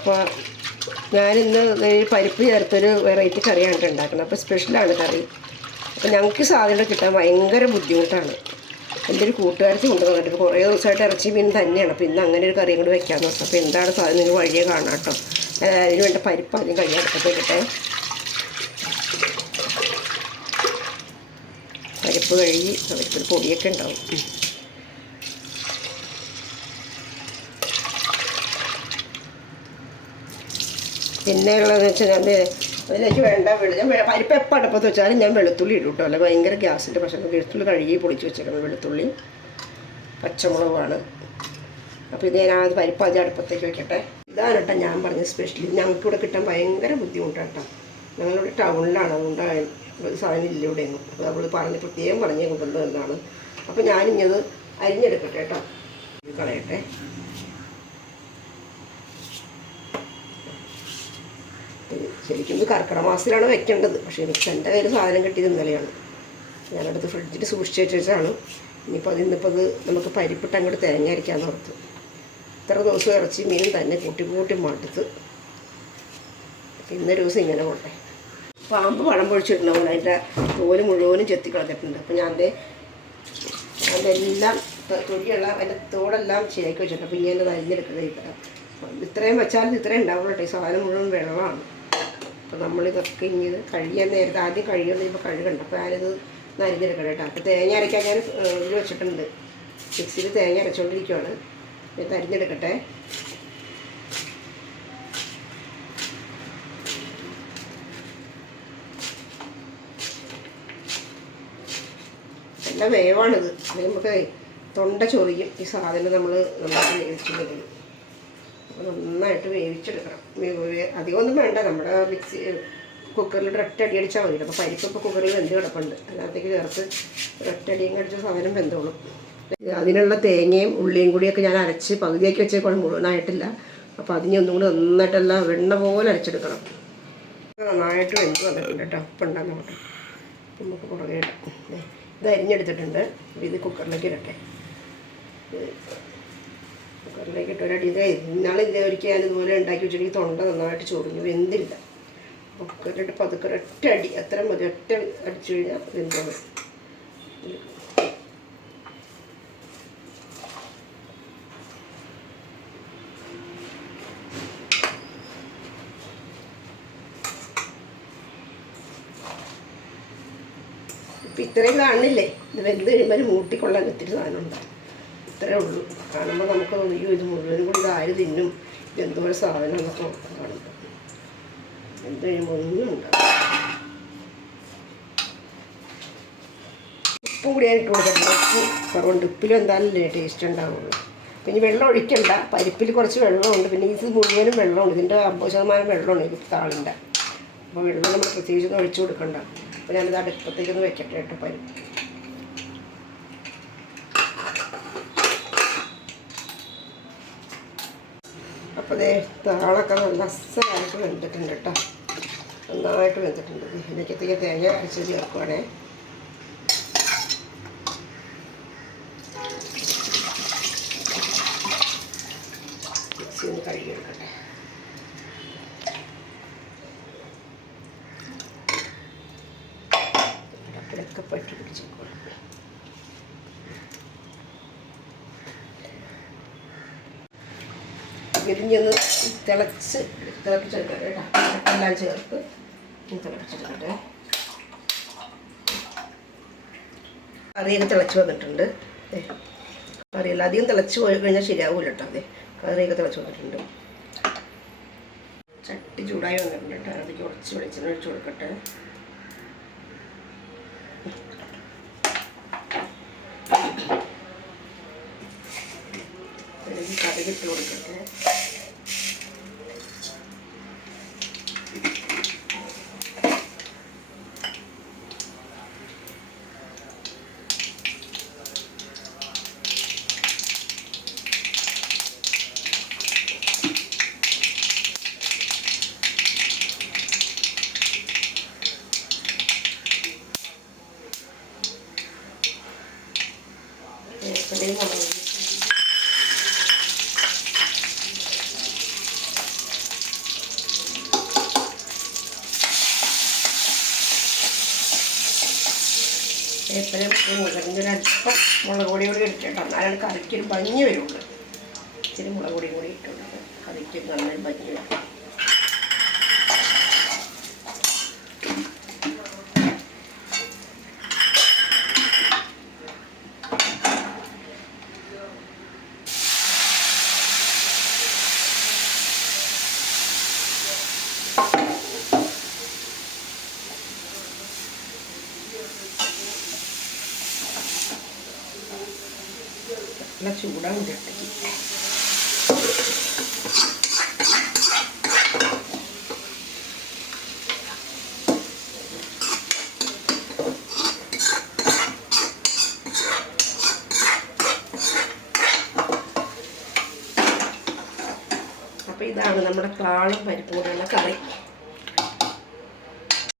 അപ്പോൾ ഞാനിന്ന് പരിപ്പ് ചേർത്തൊരു വെറൈറ്റി കറിയാണ് ഉണ്ടാക്കുന്നത് അപ്പോൾ സ്പെഷ്യലാണ് കറി. അപ്പോൾ ഞങ്ങൾക്ക് സാധനം കിട്ടാൻ ഭയങ്കര ബുദ്ധിമുട്ടാണ്. എന്റെ ഒരു കൂട്ടുകാരത്തി കൊണ്ടുവന്നിട്ട് കുറേ ദിവസമായിട്ട് ഇറച്ചി മീൻ തന്നെയാണ്. അപ്പോൾ ഇന്ന് അങ്ങനെ ഒരു കറിയും കൂടി വെക്കാമെന്ന് വെച്ചാൽ അപ്പോൾ എന്താണ് സാധനം നിങ്ങൾ വഴിയെ കാണാം കേട്ടോ. അതിന് വേണ്ട പരിപ്പ് ആദ്യം കഴുകി അടുപ്പത്തേക്കിട്ടെ പരിപ്പ് കഴുകി പരിപ്പിൽ പൊടിയൊക്കെ ഉണ്ടാവും. പിന്നെ ഉള്ളതെന്ന് വെച്ചാൽ ഞാൻ അതിലേക്ക് വേണ്ട വെളു പരിപ്പ് എപ്പോൾ അടുപ്പത്ത് വെച്ചാലും ഞാൻ വെളുത്തുള്ളി ഇടും കേട്ടോ. അല്ല ഭയങ്കര ഗ്യാസിന്റെ പ്രശ്നം. വെളുത്തുള്ളി കഴുകി പൊളിച്ച് വെച്ചേക്കണം വെളുത്തുള്ളി. പച്ചമുളകുമാണ് അപ്പോൾ ഇത് ഞാൻ അത് പരിപ്പ് ആദ്യം അടുപ്പത്തേക്ക് വെക്കട്ടെ. ഇതാണ് കേട്ടോ ഞാൻ പറഞ്ഞ സ്പെഷ്യലി ഞങ്ങൾക്ക് ഇവിടെ കിട്ടാൻ ഭയങ്കര ബുദ്ധിമുട്ടാണ് കേട്ടോ. ഞങ്ങളിവിടെ ടൗണിലാണ്. അതുകൊണ്ട് സാധനം ഇല്ല അപ്പോൾ നമ്മൾ പറഞ്ഞ് പ്രത്യേകം പറഞ്ഞ് കൊണ്ടുവന്നതാണ് അപ്പോൾ ഞാനിഞ്ഞത് അരിഞ്ഞെടുക്കട്ടെ കേട്ടോ. കളയട്ടെ ഇത് ശരിക്കും ഇത് കർക്കിടക മാസത്തിലാണ് വെക്കേണ്ടത്. പക്ഷേ എനിക്ക് എന്റെ കയ്യിൽ സാധനം കിട്ടിയത് ഇന്നലെയാണ്. ഞാനടുത്ത് ഫ്രിഡ്ജിൽ സൂക്ഷിച്ച് വെച്ചാണ്. ഇനിയിപ്പോൾ അത് ഇന്നിപ്പോൾ അത് നമുക്ക് പരിപ്പിട്ട് അങ്ങോട്ട് തേങ്ങ അരയ്ക്കാമെന്ന് ഓർത്ത്. ഇത്ര ദിവസം ഇറച്ചി മീൻ തന്നെ കൂട്ടി കൂട്ടി അപ്പം ഇന്നൊരു ദിവസം ഇങ്ങനെ കൊണ്ടേ പാമ്പ് വളം പൊഴിച്ചിട്ടുണ്ട് പോലെ അതിന്റെ തോൽ മുഴുവനും ചെത്തി കളഞ്ഞിട്ടുണ്ട്. അപ്പം ഞാൻ എന്റെ അതെല്ലാം എല്ലാം അതിന്റെ തോടെല്ലാം ശരിയാക്കി വെച്ചിട്ടുണ്ട്. അപ്പം ഇങ്ങനെ എന്റെ ഇത്തരം ഇത്രയും വെച്ചാലും ഇത്രയും ഉണ്ടാവുള്ളൂ കേട്ടോ. ഈ സാധനം മുഴുവൻ വെള്ളമാണ്. അപ്പോൾ നമ്മളിതൊക്കെ ഇങ്ങനെ കഴിയാൻ നേരത്തെ ആദ്യം കഴിയുന്നത് ഇപ്പോൾ കഴുകണ്ട. അപ്പോൾ ഞാനിത് നരിഞ്ഞെടുക്കണം കേട്ടോ അപ്പോൾ തേങ്ങ അരയ്ക്കാൻ ഞാൻ ഇത് വെച്ചിട്ടുണ്ട്. മിക്സിയിൽ തേങ്ങ അരച്ചുകൊണ്ടിരിക്കുകയാണ് ഞാൻ അരിഞ്ഞെടുക്കട്ടെ നല്ല വേവാണിത്. നമുക്ക് തൊണ്ട ചൊറിയും ഈ സാധനം നമ്മൾ നമ്മൾ നന്നായിട്ട് വേവിച്ചെടുക്കണം. അധികമൊന്നും വേണ്ട. നമ്മുടെ മിക്സി കുക്കറിൽ ഒരൊറ്റ അടി അടിച്ചാൽ മതി. അപ്പോൾ പരിപ്പ് ഇപ്പോൾ കുക്കറിൽ വെന്ത് കിടപ്പുണ്ട്. അതിനകത്തേക്ക് ചേർത്ത് ഒരൊറ്റ അടിയും കടിച്ച സാധനം വെന്തോളും. അതിനുള്ള തേങ്ങയും ഉള്ളിയും കൂടിയൊക്കെ ഞാൻ അരച്ച് പകുതിയാക്കി വെച്ചേക്കാണ് മുഴുവനായിട്ടില്ല. അപ്പോൾ അതിനെ ഒന്നും കൂടി നന്നായിട്ടല്ല വെണ്ണ പോലെ അരച്ചെടുക്കണം. നന്നായിട്ട് വെന്ത് വന്നിട്ടുണ്ട് കേട്ടോ. അപ്പം ഉണ്ടാകുന്ന നമുക്ക് പുറകെ ഇടാം. ഇത് അരിഞ്ഞെടുത്തിട്ടുണ്ട്. ഇത് കുക്കറിലേക്ക് ഇടട്ടെ. കുക്കറിലേക്ക് ഇട്ട് ഒരടി ഇത് ഇന്നാളെ ഇതേ ഒരിക്കൽ ഞാൻ ഇതുപോലെ ഉണ്ടാക്കി വെച്ചിട്ടുണ്ടെങ്കിൽ തൊണ്ട നന്നായിട്ട് ചൊറിഞ്ഞു. വെന്തില്ല കുക്കറിലിട്ട് പതുക്കെ ഒരൊറ്റ അടി. അത്ര മതി. ഒറ്റ അടിച്ചു കഴിഞ്ഞാൽ എന്തോ ഇപ്പം ഇത്രയും കാണില്ലേ ഇത് വെന്ത് കഴിയുമ്പോൾ മൂട്ടിക്കൊള്ളാൻ ഒത്തിരി സാധനം ഉണ്ടാവും. ഇത്രേ ഉള്ളൂ. കാണുമ്പോൾ നമുക്ക് അയ്യോ ഇത് മുഴുവനും കൂടി ഇത് തിന്നും. ഇതെന്തോരം സാധനം എന്നൊക്കെ കാണുമ്പോൾ എന്ത് ഒന്നും ഉണ്ടാവും ഉപ്പും കൂടി ഞാൻ ഇട്ട് കൊടുത്തിട്ടുണ്ട്. ഉപ്പ് കുറവുണ്ട്. ഉപ്പിലും എന്തായാലും ടേസ്റ്റ് ഉണ്ടാവുള്ളൂ. പിന്നെ വെള്ളം ഒഴിക്കണ്ട. പരിപ്പിൽ കുറച്ച് വെള്ളമുണ്ട്. പിന്നെ ഇത് മുഴുവനും വെള്ളമുണ്ട് ഇതിന്റെ അമ്പത് ശതമാനം വെള്ളമാണ് ഇത് താളിന്റെ. അപ്പോൾ വെള്ളം നമ്മൾ പ്രത്യേകിച്ച് ഒഴിച്ചു കൊടുക്കണ്ട. അപ്പോൾ ഞാനിത് അടുപ്പത്തേക്കൊന്ന് വെക്കട്ടെ കേട്ടോ പരിപ്പ്. അപ്പോൾ ദേ താളൊക്കെ നല്ല അസലായിട്ട് വെന്തിട്ടുണ്ട് കേട്ടോ നന്നായിട്ട് വെന്തിട്ടുണ്ട്. ഇതിലേക്കത്തേക്ക് തേങ്ങ അരച്ച് ചേർക്കുവാണേ. മിക്സി ഒന്ന് കഴുകിയെടുക്കട്ടെ അടപ്പിലൊക്കെ പറ്റി പിടിച്ചേക്കോളാം വിരിഞ്ഞൊന്ന് തിളച്ച് തിളപ്പിച്ചെടുക്കട്ടെ കേട്ടോ. എല്ലാം ചേർത്ത് തിളപ്പിച്ചെടുക്കട്ടെ. കറിയൊക്കെ തിളച്ച് വന്നിട്ടുണ്ട്. കറിയെല്ലാം അധികം തിളച്ച് പോയി കഴിഞ്ഞാൽ ശരിയാവില്ല കേട്ടോ അതെ. കറിയൊക്കെ തിളച്ച് വന്നിട്ടുണ്ട്. ചട്ടി ചൂടായി വന്നിട്ടുണ്ട് കേട്ടോ. അതിലേക്ക് കുറച്ച് വെളിച്ചെണ്ണ ഒഴിച്ച് കൊടുക്കട്ടെ. കറി കിട്ടി കൊടുക്കട്ടെ. വേപ്പരം മുളകിനൊരല്പം മുളക് പൊടി കൂടി ഇട്ടിട്ട് എന്നാലാണ് കറിക്കൊരു ഭംഗി വരുള്ളൂ. ഇച്ചിരി മുളക് പൊടി കൂടി ഇട്ടുള്ളത് കറിക്ക് നല്ലൊരു ഭംഗി വരും. നല്ല ചൂടാണ് ചട്ടിക്ക് അപ്പോൾ ഇതാണ് നമ്മുടെ കാളും പരിപ്പൂടെയുള്ള കറി.